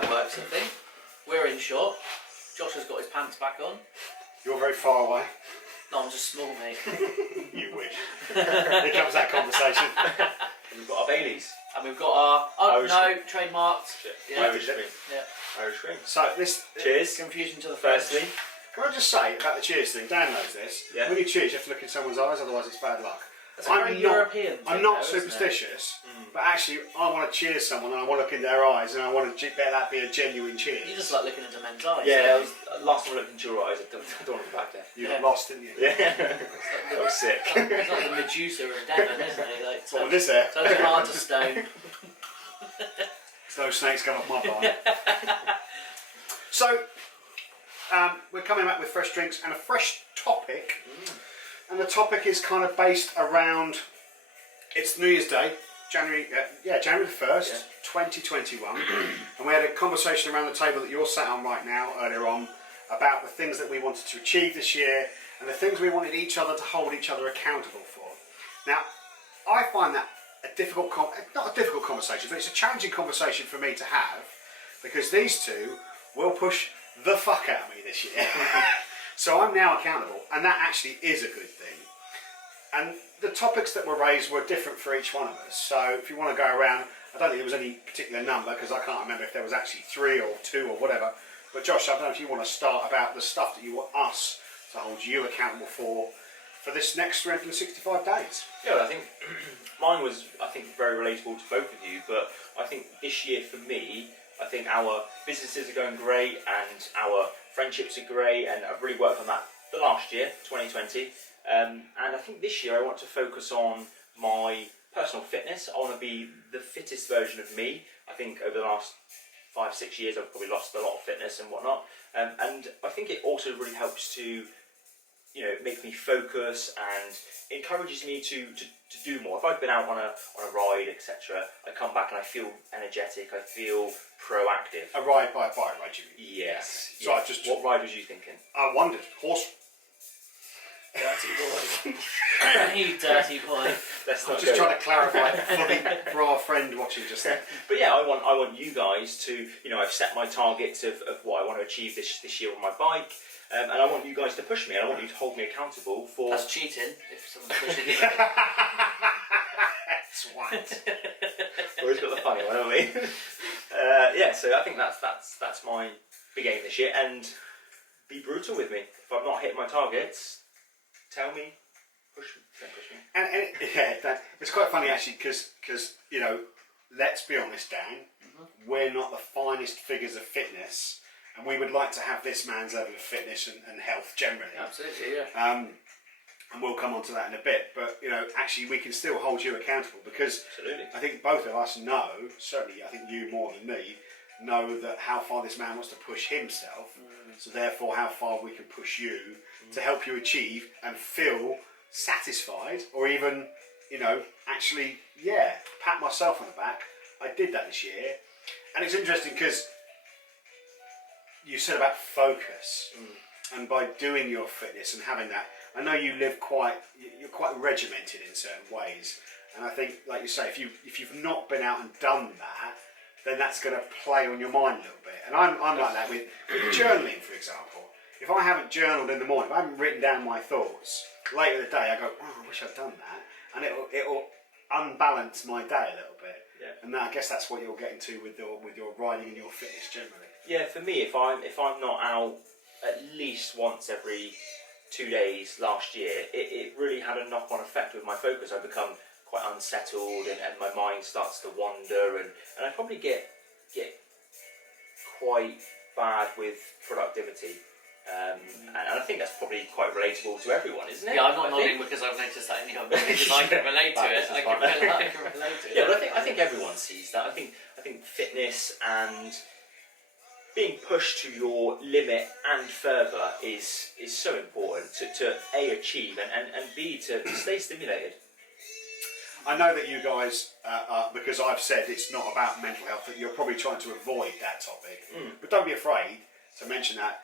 That works, I think. We're in short. Josh has got his pants back on. You're very far away. No, I'm just small, mate. You wish. Here comes that conversation. We've got our Baileys. And we've got our... Oh, Irish no, trademarked. Yeah. Irish cream. Yeah. Irish cream. So this... Cheers. Confusion to the Firstly. Can I just say about the cheers thing, Dan knows this. Yeah. When you cheers, you have to look in someone's eyes, otherwise it's bad luck. That's a very European thing, I'm not though, isn't it? superstitious, but actually I want to cheers someone and I want to look in their eyes and I want to bet that be a genuine cheers. You just like looking into men's eyes. Yeah, last time I looked into your eyes, I don't want to go back there. You got lost, didn't you? Yeah. I was sick. It's like the Medusa of Devon, isn't it? Like, What with this hair? so it's hard to stone. Those snakes come off my barn. So, we're coming back with fresh drinks and a fresh topic. And the topic is kind of based around, it's New Year's Day, January the 1st, 2021. And we had a conversation around the table that you're sat on right now, earlier on, about the things that we wanted to achieve this year and the things we wanted each other to hold each other accountable for. Now, I find that a difficult, not a difficult conversation, but it's a challenging conversation for me to have because these two will push the fuck out of me this year. So I'm now accountable, and that actually is a good thing. And the topics that were raised were different for each one of us. So if you want to go around, I don't think there was any particular number because I can't remember if there was actually 3 or 2 or whatever. But Josh, I don't know if you want to start about the stuff that you want us to hold you accountable for this next 365 days. Yeah, well, I think mine was, very relatable to both of you. But I think this year for me, I think our businesses are going great and our friendships are great, and I've really worked on that the last year, 2020. And I think this year I want to focus on my personal fitness. I want to be the fittest version of me. I think over the last 5-6 years I've probably lost a lot of fitness and whatnot. And I think it also really helps to, make me focus and encourages me to do more. If I've been out on a ride, etc., I come back and I feel energetic, I feel proactive. A ride by a bike ride, you mean? Yes. So Yeah. I just... What ride was you thinking? I wondered. Horse... Dirty boy. You dirty boy. Let's I'm not just go. trying to clarify for our friend watching just then. But yeah, I want you guys to, I've set my targets of what I want to achieve this year on my bike. And I want you guys to push me, and I want you to hold me accountable for... That's cheating, if someone's pushing you. Swat. Always got the funny one, haven't we? So I think that's my big aim this year, and be brutal with me. If I've not hit my targets, tell me, push me, don't push me. And it's quite funny actually, because let's be honest, Dan, we're not the finest figures of fitness, and we would like to have this man's level of fitness and health generally. Absolutely, yeah. And we'll come on to that in a bit, but actually we can still hold you accountable because Absolutely. I think both of us know, certainly I think you more than me, know that how far this man wants to push himself, so therefore how far we can push you to help you achieve and feel satisfied, or even, actually, pat myself on the back. I did that this year, and it's interesting because you said about focus, and by doing your fitness and having that, I know you're quite regimented in certain ways, and I think, like you say, if you've not been out and done that, then that's going to play on your mind a little bit. And I'm like that with journaling, for example. If I haven't journaled in the morning, if I haven't written down my thoughts, later in the day I go, oh, I wish I'd done that, and it'll unbalance my day a little bit. Yeah. And I guess that's what you're getting to with your riding and your fitness generally. Yeah, for me, if I'm not out at least once every 2 days last year, it really had a knock-on effect with my focus. I become quite unsettled, and my mind starts to wander, and I probably get quite bad with productivity. And I think that's probably quite relatable to everyone, isn't it? Yeah, I'm not nodding because I've noticed that in you, because I can relate to it. I can relate to it. Yeah, but I think everyone sees that. I think fitness and being pushed to your limit and further is so important to A, achieve, and B, to stay stimulated. I know that you guys, because I've said it's not about mental health, that you're probably trying to avoid that topic. But don't be afraid to mention that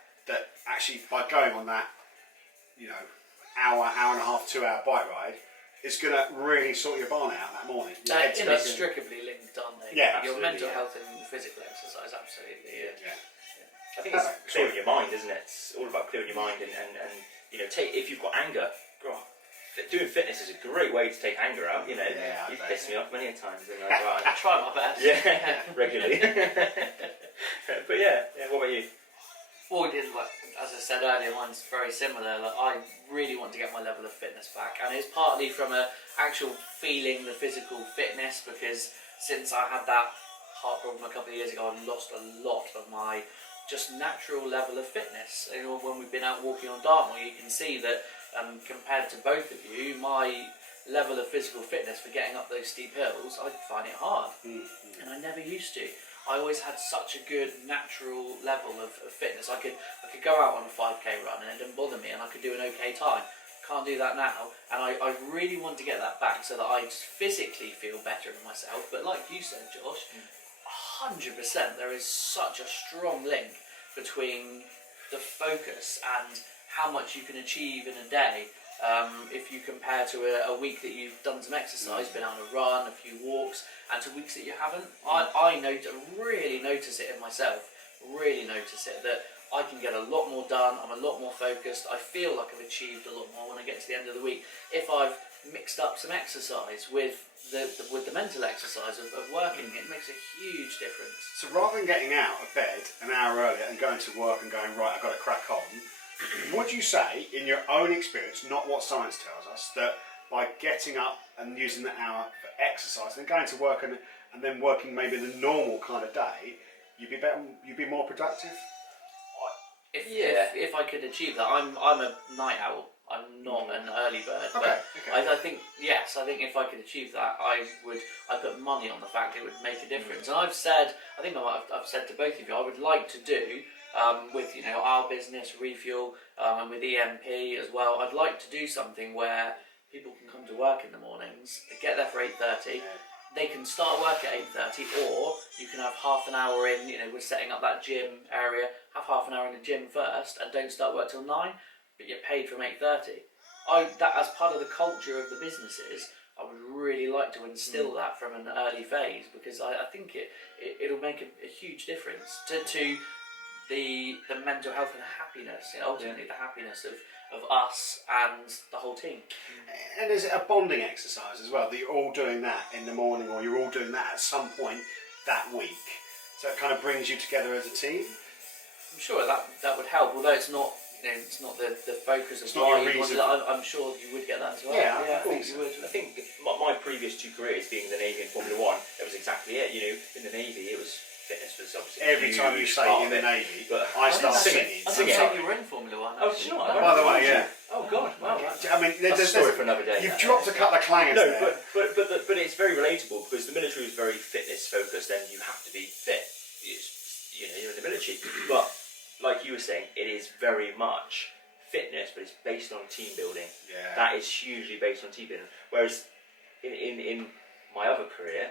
actually by going on that, hour and a half, 2 hour bike ride, it's going to really sort your barn out that morning. They're inextricably linked, aren't they? Yeah, your absolutely, mental yeah. health and physical exercise, absolutely. Yeah. I think it's clearing your mind, isn't it? It's all about clearing your mind and you know, if you've got anger, doing fitness is a great way to take anger out. You know, you've pissed me off many a times, and I try my best. Yeah, regularly. But yeah, what about you? Well, as I said earlier, mine's very similar. Like, I really want to get my level of fitness back, and it's partly from a actual feeling the physical fitness, because since I had that heart problem a couple of years ago, I've lost a lot of my just natural level of fitness. You know, when we've been out walking on Dartmoor, you can see that compared to both of you, my level of physical fitness for getting up those steep hills, I find it hard, and I never used to. I always had such a good natural level of fitness. I could go out on a 5k run and it didn't bother me, and I could do an okay time. Can't do that now, and I really want to get that back so that I just physically feel better in myself. But like you said, Josh, 100%, there is such a strong link between the focus and how much you can achieve in a day. If you compare to a week that you've done some exercise, been on a run, a few walks, and to weeks that you haven't, I really notice it in myself, really notice it, that I can get a lot more done, I'm a lot more focused, I feel like I've achieved a lot more when I get to the end of the week. If I've mixed up some exercise with the mental exercise of working, it makes a huge difference. So rather than getting out of bed an hour earlier and going to work and going, right, I've got to crack on, would you say, in your own experience, not what science tells us, that by getting up and using that hour for exercise and going to work and then working maybe the normal kind of day, you'd be better, you'd be more productive? If I could achieve that, I'm a night owl. I'm not an early bird. Okay. I think yes. I think if I could achieve that, I put money on the fact it would make a difference. And I've said, I think I've said to both of you, I would like to do with our business Refuel and with EMP as well. I'd like to do something where people can come to work in the mornings, they get there for 8:30. They can start work at 8:30, or you can have half an hour in. We're setting up that gym area. Have half an hour in the gym first, and don't start work till 9. But you're paid from 8:30. That as part of the culture of the businesses, I would really like to instill that from an early phase, because I think it'll make a huge difference to the mental health and happiness. Ultimately, the happiness of us and the whole team. And is it a bonding exercise as well, that you're all doing that in the morning, or you're all doing that at some point that week? So it kind of brings you together as a team? I'm sure that would help, although it's not. It's not the focus of it's not why your you wanted reason. it. I'm sure you would get that as well. Yeah, I of think course. you would. I think my previous 2 careers, being in the Navy and Formula One, that was exactly it. In the Navy, it was fitness was obviously Every time you say in the Navy, but I start singing. singing. I Sing didn't it. think you were in Formula One. Oh, actually. sure. By the way, yeah. Oh God! Wow. I mean, That's a story for another day. You've dropped a couple of clangers No, there. but it's very relatable, because the military is very fitness focused, and you have to be fit. You're in the military, but like you were saying, it is very much fitness, but it's based on team building. Yeah. That is hugely based on team building. Whereas in my other career,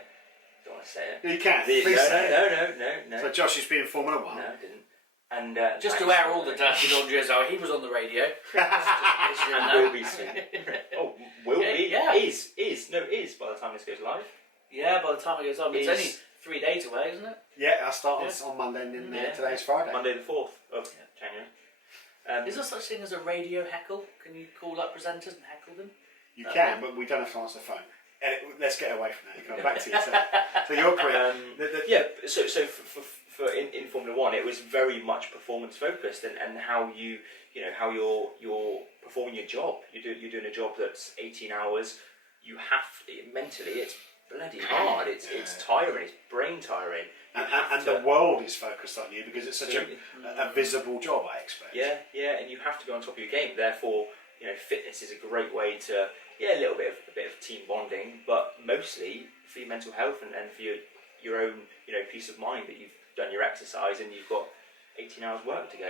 don't want to say it. You can. Please say it. No. So Josh has been in Formula One. No, I didn't. And Just to air all the dirty laundry as well, he was on the radio. and will be soon. Oh, will be? Yeah. Is by the time this goes live. Yeah, by the time it goes on, it's Is- only 3 days away, isn't it? Yeah, I start on Monday, and then today's Friday. Monday the 4th of January. Is there such thing as a radio heckle? Can you call up presenters and heckle them? You can, but we don't have to answer the phone. Let's get away from that. You come back to yourself. So your career. So for in Formula One, it was very much performance focused, and how you're performing your job. You're doing a job that's 18 hours. You have mentally, it's bloody hard. It's tiring. It's brain tiring. And the world is focused on you because it's such a visible job, I expect. Yeah, and you have to be on top of your game. Therefore, fitness is a great way to a little bit of team bonding, but mostly for your mental health and for your own peace of mind that you've done your exercise and you've got 18 hours work to go.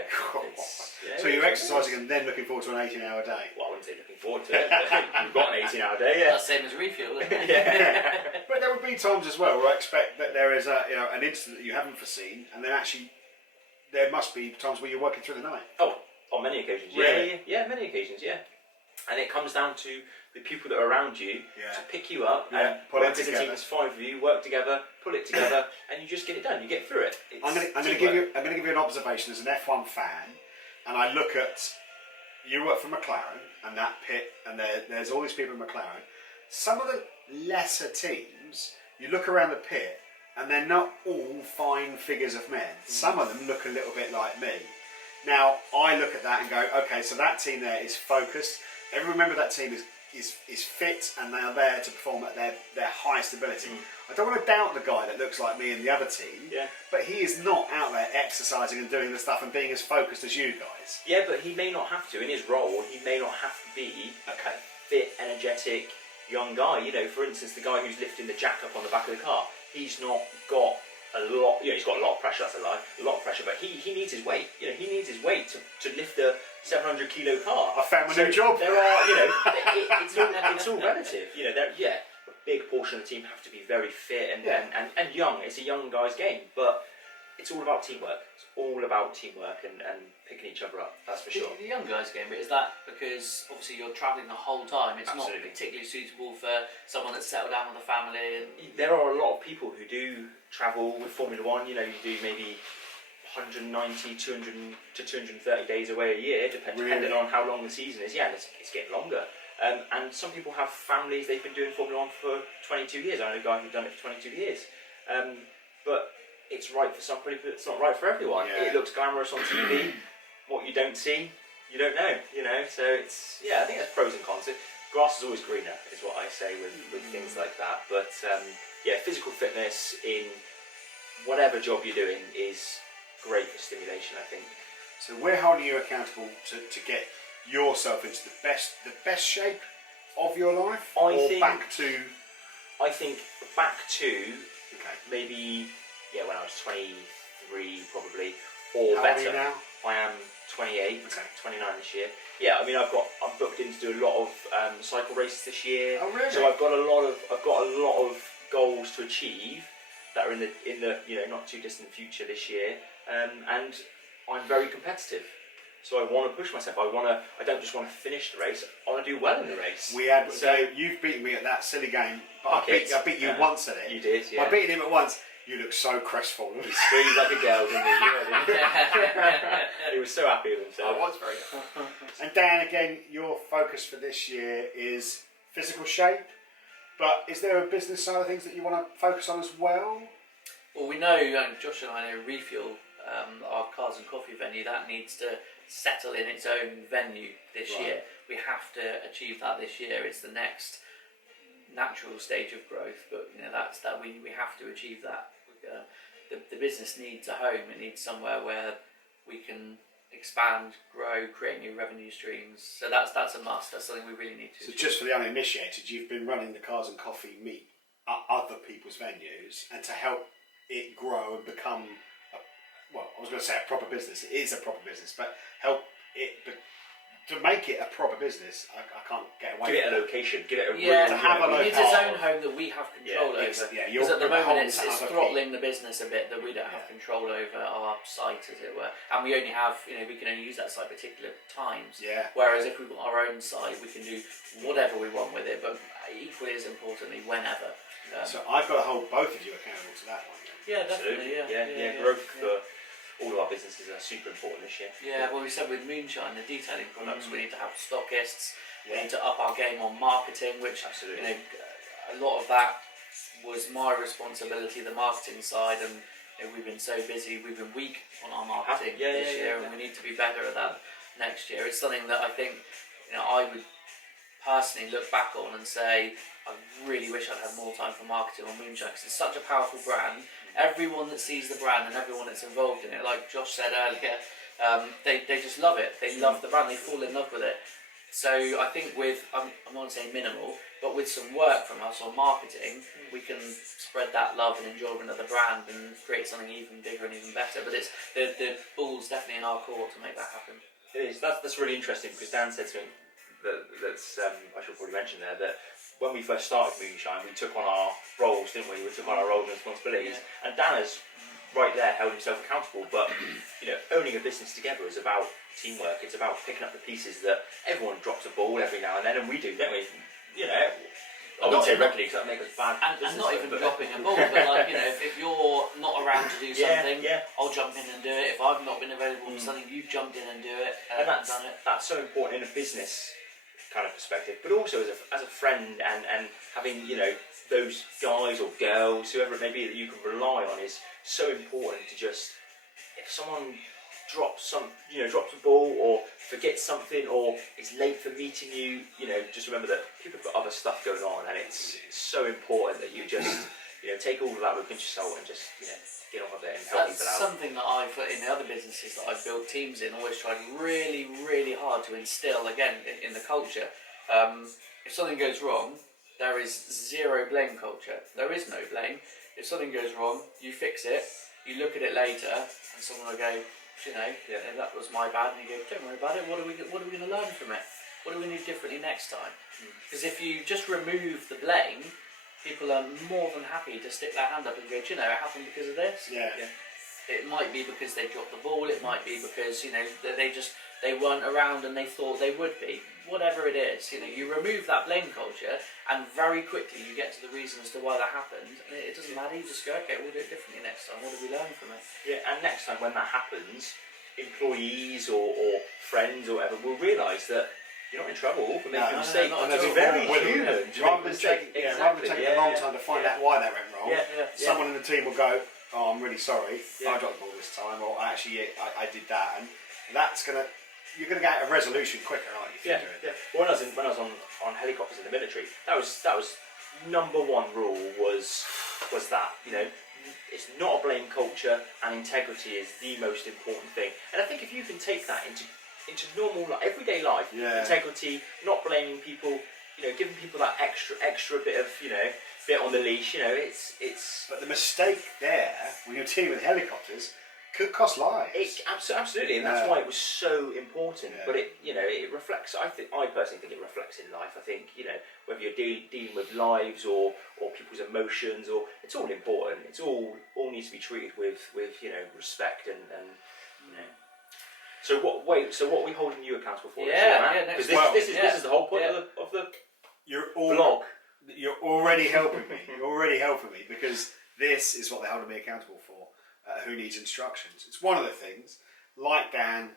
So you're exercising and then looking forward to an 18-hour day. Well, I wouldn't say looking forward to it, but you've got an 18-hour day. Yeah. That's the same as Refuel, isn't it? Yeah. But there would be times as well where I expect that there is an incident that you haven't foreseen, and then actually there must be times where you're working through the night. Oh, on many occasions. Really? Yeah, many occasions. Yeah. And it comes down to the people that are around you Yeah. to pick you up Yeah, and pull it work as a team. together. There's 5 of you, work together, pull it together, and you just get it done. You get through it. It's I'm going to give you an observation as an F1 fan, and I look at you work for McLaren and that pit, and there's all these people in McLaren. Some of the lesser teams, you look around the pit, and they're not all fine figures of men. Some of them look a little bit like me. Now I look at that and go, okay, so that team there is focused. Every member of that team is fit, and they are there to perform at their highest ability. I don't want to doubt the guy that looks like me in the other team, but he is not out there exercising and doing the stuff and being as focused as you guys. Yeah, but he may not have to. In his role, he may not have to be a kind of fit, energetic, young guy. You know, for instance, the guy who's lifting the jack up on the back of the car, he's not got a lot, you know, he's got a lot of pressure, that's a lie, a lot of pressure, but he needs his weight. You know, he needs his weight to lift a 700 kilo car. I found my new job. There are, you know, it's all relative. You know, a big portion of the team have to be very fit and young. It's a young guy's game, but it's all about teamwork. It's all about teamwork and picking each other up, that's for sure. The young guys game, but is that because obviously you're travelling the whole time? It's Absolutely. not particularly suitable for someone that's settled down with a family. And There are a lot of people who do travel with Formula One. You know, you do maybe 190, 200 to 230 days away a year, depending on how long the season is. Yeah, and it's getting longer. And some people have families, they've been doing Formula One for 22 years. I know a guy who's done it for 22 years. But it's right for somebody, but it's not right for everyone. Yeah. It looks glamorous on TV. What you don't see, you don't know. You know, so it's I think there's pros and cons. Grass is always greener, is what I say with things like that. But physical fitness in whatever job you're doing is great for stimulation, I think. So we're holding you accountable to get yourself into the best shape of your life, I think back to maybe when I was 23 probably, or How better. old are you now? I am 28, Okay. 29 this year. Yeah, I mean I'm booked in to do a lot of cycle races this year. Oh, really? So I've got a lot of goals to achieve that are in the not too distant future this year. And I'm very competitive. So I want to push myself. I don't just want to finish the race. I want to do well in the race. You've beaten me at that silly game, but Bucket. I beat you once at it. You did, yeah. By beating him at once, you look so crestfallen. He screamed like a girl, didn't he? He was so happy with himself. I was very good. And Dan, again, your focus for this year is physical shape, but is there a business side of things that you want to focus on as well? Well, we know, Josh and I know Refuel, our cars and coffee venue, that needs to settle in its own venue this year. We have to achieve that this year. It's the next natural stage of growth, but we have to achieve that. The business needs a home. It needs somewhere where we can expand, grow, create new revenue streams. So that's a must. That's something we really need to So achieve. just for the uninitiated, you've been running the Cars and Coffee meet at other people's venues, and to help it grow and become, I was going to say a proper business. It is a proper business, but help it, but to make it a proper business, I can't get away. Give it from a that. location. Give it a to have a it needs its own home that we have control over. you're Because at the moment beholden it's to other throttling the business a bit that we don't have control over our site, as it were. And we only have, we can only use that site particular times. Yeah. Whereas if we've got our own site, we can do whatever we want with it, but equally as importantly, whenever. So I've got to hold both of you accountable to that one. Yeah, definitely. Absolutely. Growth for all of our businesses are super important this year. Yeah, well, we said with Moonshine, the detailing products, we need to have stockists. We need to up our game on marketing, which Absolutely. A lot of that was my responsibility, the marketing side, and we've been so busy. We've been weak on our marketing this year, and we need to be better at that next year. It's something that I think I would personally look back on and say, I really wish I'd had more time for marketing on Moonshine, because it's such a powerful brand. Everyone that sees the brand and everyone that's involved in it, like Josh said earlier, they just love it. They love the brand. They fall in love with it. So I think I'm not saying minimal, but with some work from us on marketing, we can spread that love and enjoyment of the brand and create something even bigger and even better. But it's the ball's definitely in our court to make that happen. It is. That's really interesting, because Dan said something that's I should probably mention there, that when we first started Moonshine, we took on our roles, didn't we? We took on our roles and responsibilities, and Dan has right there held himself accountable. But owning a business together is about teamwork. It's about picking up the pieces that everyone drops a ball every now and then, and we do, don't we? I wouldn't say regularly because that makes us bad. And not even dropping a ball, but like, if you're not around to do something, I'll jump in and do it. If I've not been available for something, you've jumped in and do it, and done it. That's so important in a business kind of perspective, but also as a friend and having those guys or girls, whoever it may be, that you can rely on is so important. To just, if someone drops drops a ball or forgets something or is late for meeting you, just remember that people have got other stuff going on, and it's so important that you just take all of that with a pinch of salt and just get on with it and help people out. That's something that I've, in the other businesses that I've built teams in, always tried really, really hard to instill again in the culture. If something goes wrong, there is zero blame culture. There is no blame. If something goes wrong, you fix it. You look at it later, and someone will go, that was my bad, and you go, don't worry about it. What are we going to learn from it? What do we need differently next time? Because if you just remove the blame, people are more than happy to stick their hand up and go, it happened because of this. Yeah. It might be because they dropped the ball. It might be because they weren't around and they thought they would be. Whatever it is, you remove that blame culture, and very quickly you get to the reason as to why that happened. And it doesn't matter. You just go, okay, we'll do it differently next time. What did we learn from it? Yeah, and next time when that happens, employees or friends or whatever will realise that you're not in trouble for making a mistake. No, it's very human. Rather than taking a long time to find out why that went wrong, someone in the team will go, "Oh, I'm really sorry. I dropped the ball this time," or "Actually, I did that," and you're gonna get a resolution quicker, aren't you? Well, when I was on helicopters in the military, that was number one rule was that it's not a blame culture, and integrity is the most important thing. And I think if you can take that into normal everyday life, integrity, not blaming people, giving people that extra bit of bit on the leash, it's. But the mistake there when you're teaming with helicopters could cost lives. Absolutely, and that's why it was so important. But it reflects. I personally think it reflects in life. I think whether you're dealing with lives or people's emotions, or it's all important. It's all needs to be treated with respect and. So what are we holding you accountable for? Because this is the whole point of the vlog. You're already helping me. You're already helping me, because this is what they're holding me accountable for. Who needs instructions? It's one of the things. Like Dan,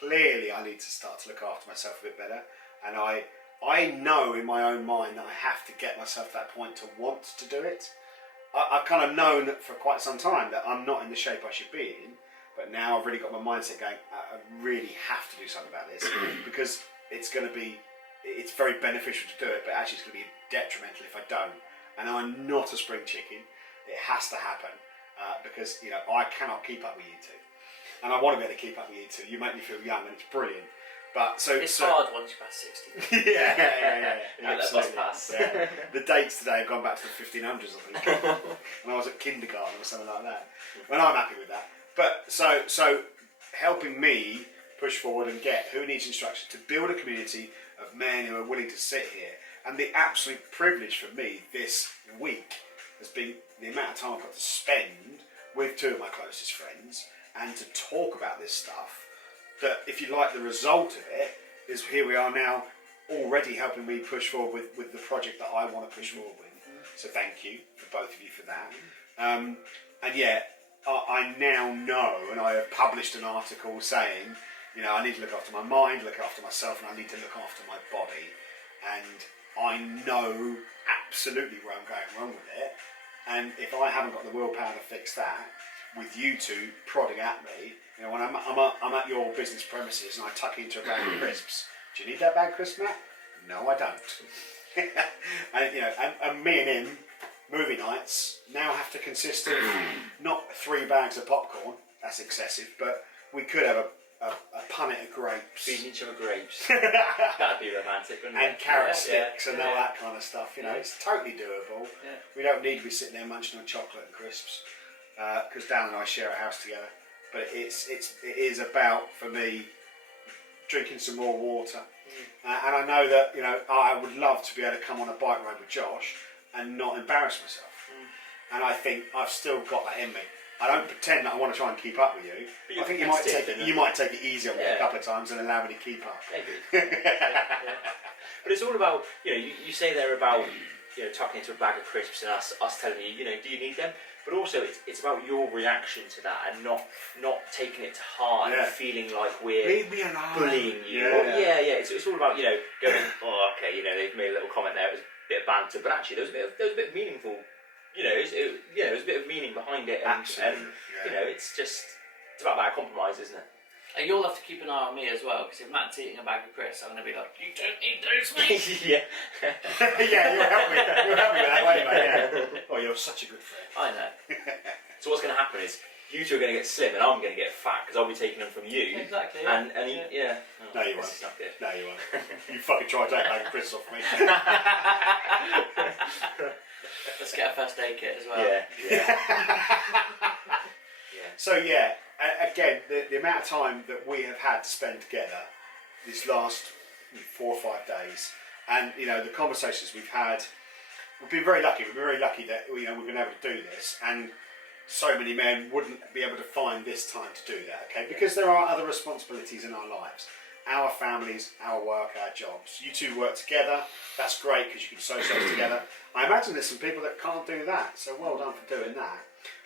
clearly I need to start to look after myself a bit better, and I know in my own mind that I have to get myself to that point to want to do it. I've kind of known that for quite some time that I'm not in the shape I should be in, but now I've really got my mindset going, I really have to do something about this, because it's very beneficial to do it, but actually it's going to be detrimental if I don't. And I'm not a spring chicken. It has to happen, because I cannot keep up with you two, and I want to be able to keep up with you two. You make me feel young, and it's brilliant. But it's hard once you pass 60. yeah. Absolutely. Pass. Yeah. The dates today have gone back to the 1500s, I think, when I was at kindergarten or something like that. And I'm happy with that. But so helping me push forward and get who needs instruction to build a community of men who are willing to sit here. And the absolute privilege for me this week has been the amount of time I've got to spend with two of my closest friends and to talk about this stuff. That, if you like, the result of it is here we are now, already helping me push forward with the project that I want to push forward with. So thank you for both of you for that. And yet I now know, and I have published an article saying, I need to look after my mind, look after myself, and I need to look after my body. And I know absolutely where I'm going wrong with it. And if I haven't got the willpower to fix that, with you two prodding at me, when I'm at your business premises and I tuck into a bag of crisps, do you need that bag of crisps, Matt? No, I don't. and me and him, movie nights now have to consist of not 3 bags of popcorn. That's excessive, but we could have a punnet of grapes. Feeding each other grapes. That'd be romantic, wouldn't it? And carrot sticks and all that kind of stuff. It's totally doable. Yeah. We don't need to be sitting there munching on chocolate and crisps, because Dan and I share a house together. But it is about, for me, drinking some raw water. And I know that I would love to be able to come on a bike ride with Josh and not embarrass myself. And I think I've still got that in me. I don't pretend that I want to try and keep up with you. But you're I think you might take competitive, it. You might take it easy on me Yeah. a couple of times and allow me to keep up. Maybe. Yeah. But it's all about, you say there about, tucking into a bag of crisps and us telling you, do you need them? But also it's about your reaction to that and not taking it to heart Yeah. and feeling like we're Leave me alone. bullying you. Yeah. Or, yeah. It's all about, going, oh, okay, they've made a little comment there, it was a bit of banter, but actually there was a bit of meaningful, there's a bit of meaning behind it, and Absolutely. it's about that compromise, isn't it? And you'll have to keep an eye on me as well, because if Matt's eating a bag of crisps, I'm going to be like, you don't eat those, mate. Yeah. Yeah, you'll help me. You'll help me with that, won't you, mate? Yeah. Oh, you're such a good friend. I know. So what's going to happen is you two are going to get slim and I'm going to get fat because I'll be taking them from you. Exactly. And yeah. Oh, No, you this won't. is not good. No, you won't. You fucking try to take bag of crisps off me. Let's get a first aid kit as well. Yeah. So yeah, again, the amount of time that we have had to spend together these last 4 or 5 days, and the conversations we've had, we've been very lucky. We've been very lucky that we've been able to do this, and so many men wouldn't be able to find this time to do that. Okay, because there are other responsibilities in our lives, our families, our work, our jobs. You two work together. That's great because you can socialise together. I imagine there's some people that can't do that, so well done for doing that.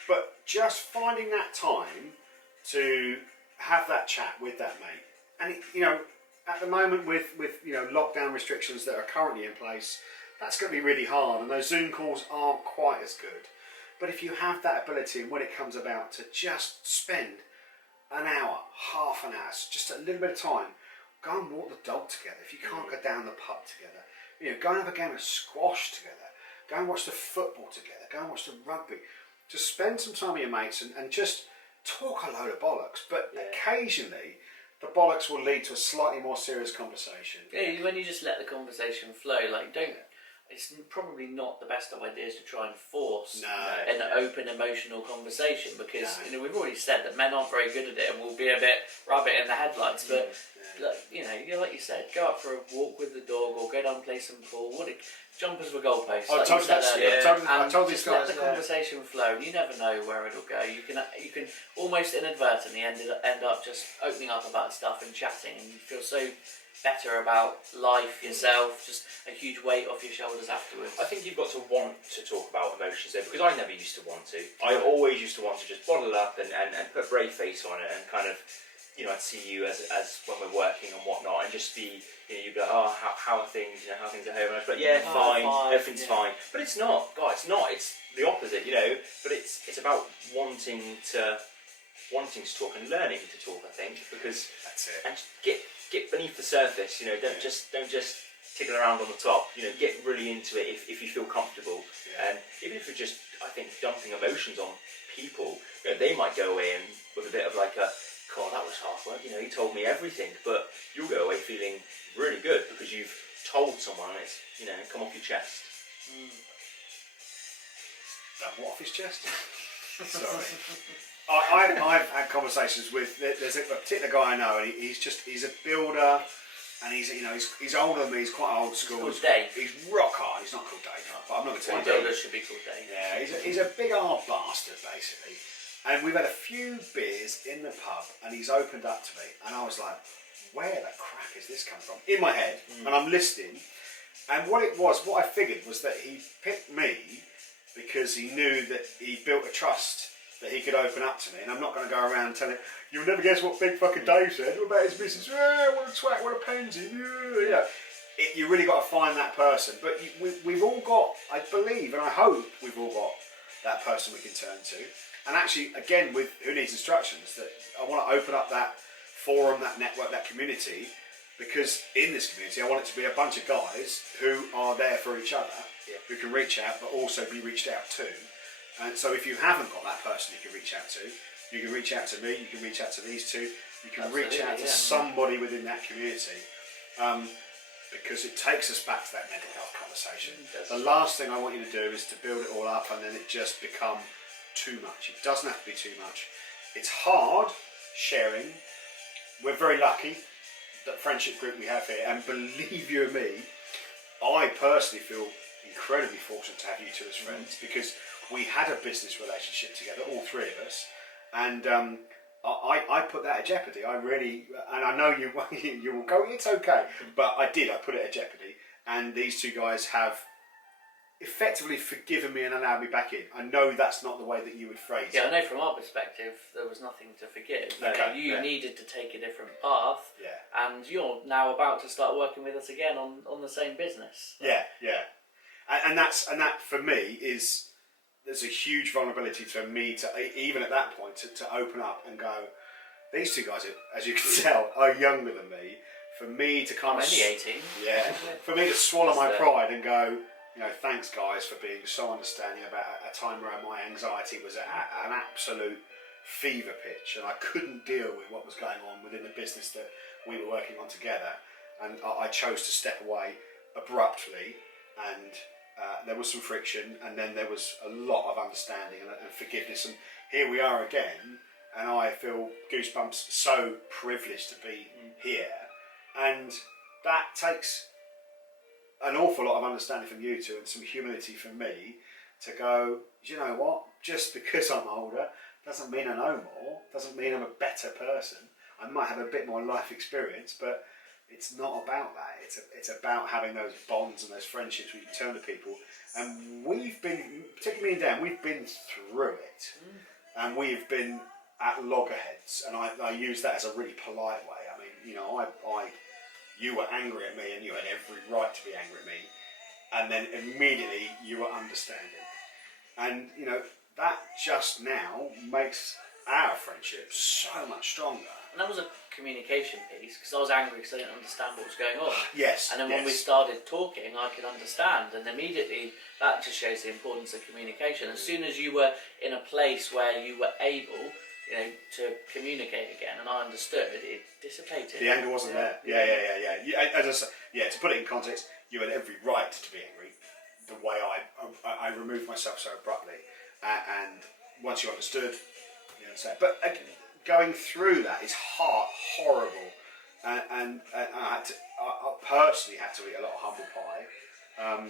But just finding that time to have that chat with that mate, and at the moment with lockdown restrictions that are currently in place, that's going to be really hard, and those Zoom calls aren't quite as good. But if you have that ability, and when it comes about, to just spend an hour, half an hour, just a little bit of time, go and walk the dog together. If you can't go down the pub together, go and have a game of squash together. Go and watch the football together. Go and watch the rugby. Just spend some time with your mates and just talk a load of bollocks. But occasionally, the bollocks will lead to a slightly more serious conversation. Yeah, when you just let the conversation flow, it's probably not the best of ideas to try and force an open emotional conversation, because we've already said that men aren't very good at it and will be a bit rabbit in the headlights. But like you said, go out for a walk with the dog or go down and play some pool. Jump as a goalpost. I told these just guys. let the conversation flow. You never know where it'll go. You can almost inadvertently end up just opening up about stuff and chatting, and you feel so better about life, yourself, just a huge weight off your shoulders afterwards. I think you've got to want to talk about emotions there, because I never used to want to. I always used to want to just bottle it up and put a brave face on it and kind of, I'd see you as when we're working and whatnot, and just be, you'd be like, oh, how are things, how are things at home? And I'd be like, yeah, fine, everything's fine. But it's not, God, it's not, it's the opposite, but it's about wanting to talk and learning to talk, I think, because That's it. and get beneath the surface, don't just tickle around on the top, get really into it if you feel comfortable. And even if you're just, I think, dumping emotions on people, they might go away and with a bit of like a, God, that was hard work, he told me everything, but you'll go away feeling really good because you've told someone, and it's, come off your chest. That what off his chest? Sorry. I've had conversations with, there's a particular guy I know, and he's a builder, and he's older than me. He's quite old school. He's called Dave. He's rock hard. He's not called Dave, but I'm not going to tell One you. Dave. builder should be called Dave. Yeah, he's a big old bastard basically. And we've had a few beers in the pub, and he's opened up to me, and I was like, where the crap is this coming from? In my head, and I'm listening, and what I figured was that he picked me because he knew that he built a trust that he could open up to me, and I'm not going to go around telling him, you'll never guess what big fucking Dave said. What about his missus? What a twat, what a pansy. You really got to find that person. But we've all got, I believe, and I hope we've all got that person we can turn to. And actually, again, with Who Needs Instructions, that I want to open up that forum, that network, that community, because in this community, I want it to be a bunch of guys who are there for each other, who can reach out, but also be reached out to. And so if you haven't got that person you can reach out to, you can reach out to me, you can reach out to these two, you can reach out to somebody within that community, because it takes us back to that mental health conversation. The last thing I want you to do is to build it all up and then it just become too much. It doesn't have to be too much. It's hard sharing. We're very lucky that friendship group we have here, and believe you me, I personally feel incredibly fortunate to have you two as friends, because we had a business relationship together, all three of us, and I put that at jeopardy. I really, and I know you you will go, it's okay, but I did. I put it at jeopardy, and these two guys have effectively forgiven me and allowed me back in. I know that's not the way that you would phrase Yeah, it. I know from our perspective there was nothing to forgive. Okay, You yeah. needed to take a different path, Yeah. and you're now about to start working with us again on the same business. Yeah, yeah, and that for me is, there's a huge vulnerability for me to, even at that point, to open up and go, these two guys, as you can tell, are younger than me. For me to kind I'm of only 18. yeah, for me to swallow my That's pride and go, thanks guys for being so understanding about a time where my anxiety was at an absolute fever pitch and I couldn't deal with what was going on within the business that we were working on together, and I chose to step away abruptly, and there was some friction, and then there was a lot of understanding and forgiveness, and here we are again, and I feel goosebumps, so privileged to be here, and that takes an awful lot of understanding from you two and some humility from me to go, you know what, just because I'm older doesn't mean I know more, doesn't mean I'm a better person. I might have a bit more life experience, but it's not about that. It's about having those bonds and those friendships where you can turn to people. And we've been, particularly me and Dan, we've been through it. And we've been at loggerheads. And I use that as a really polite way. I mean, you were angry at me and you had every right to be angry at me. And then immediately you were understanding. And, that just now makes our friendship so much stronger. And that was a communication piece, because I was angry because I didn't understand what was going on. Yes. And then when we started talking, I could understand, and immediately that just shows the importance of communication. As soon as you were in a place where you were able, to communicate again, and I understood, it dissipated. The anger wasn't there. Yeah. To put it in context, you had every right to be angry. The way I removed myself so abruptly, and once you understood, you understand. But going through that is horrible, and I personally had to eat a lot of humble pie.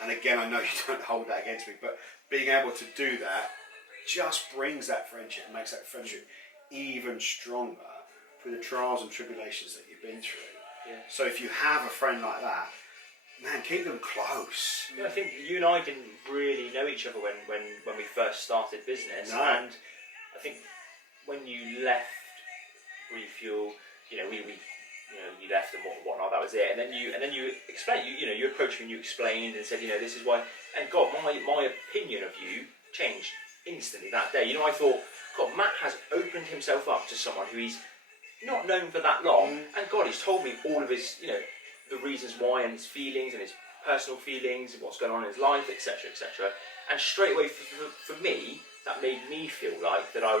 And again, I know you don't hold that against me, but being able to do that just brings that friendship, makes that friendship even stronger through the trials and tribulations that you've been through. Yeah. So if you have a friend like that, man, keep them close. Yeah, I think you and I didn't really know each other when we first started business, No. and I think when you left Refuel, you left and whatnot. That was it, and then you explained. You approached me and you explained and said, this is why. And God, my opinion of you changed instantly that day. I thought, God, Matt has opened himself up to someone who he's not known for that long, and God, he's told me all of his, the reasons why and his feelings and his personal feelings and what's going on in his life, etc., etc. And straight away, for me, that made me feel like that I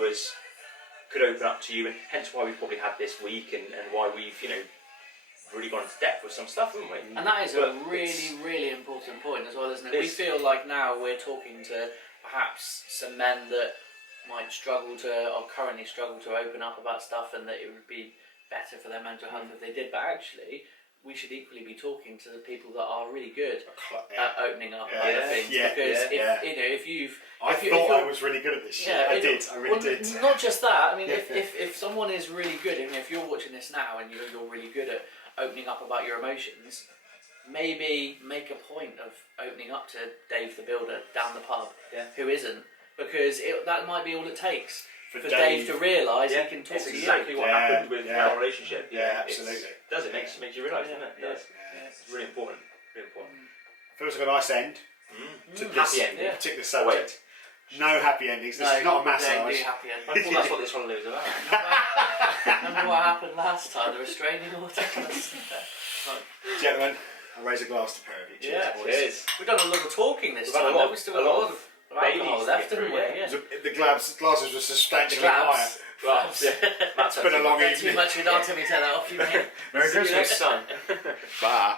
could open up to you, and hence why we've probably had this week and why we've, really gone into depth with some stuff, haven't we? And that is a really, really important point as well, isn't it? We feel like now we're talking to perhaps some men that might struggle to, or currently struggle to open up about stuff, and that it would be better for their mental health if they did, but actually we should equally be talking to the people that are really good at opening up about things, because if you've... I thought I was really good at this shit. I really did. Not just that, I mean, if someone is really good, and if you're watching this now and you're really good at opening up about your emotions, maybe make a point of opening up to Dave the Builder down the pub, who isn't, because that might be all it takes for Dave to realise he can talk to you. Exactly what happened with our relationship. Yeah, absolutely. It makes you realise, doesn't it? Yeah. It's really important. Really important. Feels like a nice end to this Happy ending. particular subject. No happy endings. This is not a massage. Happy ending. I thought that's what this holiday was about. Remember what happened last time? The restraining order. Gentlemen, I raise a glass to pair of you. Cheers, boys. Cheers. We've done a lot of talking this We've had time. a lot- We still got a lot of alcohol babies left, to get haven't we? through, Yeah. The glasses were substantially higher. Well, It's been a long Too evening. much. You don't tell me to turn that off, you mate. Merry See you next Christmas. time. Bye.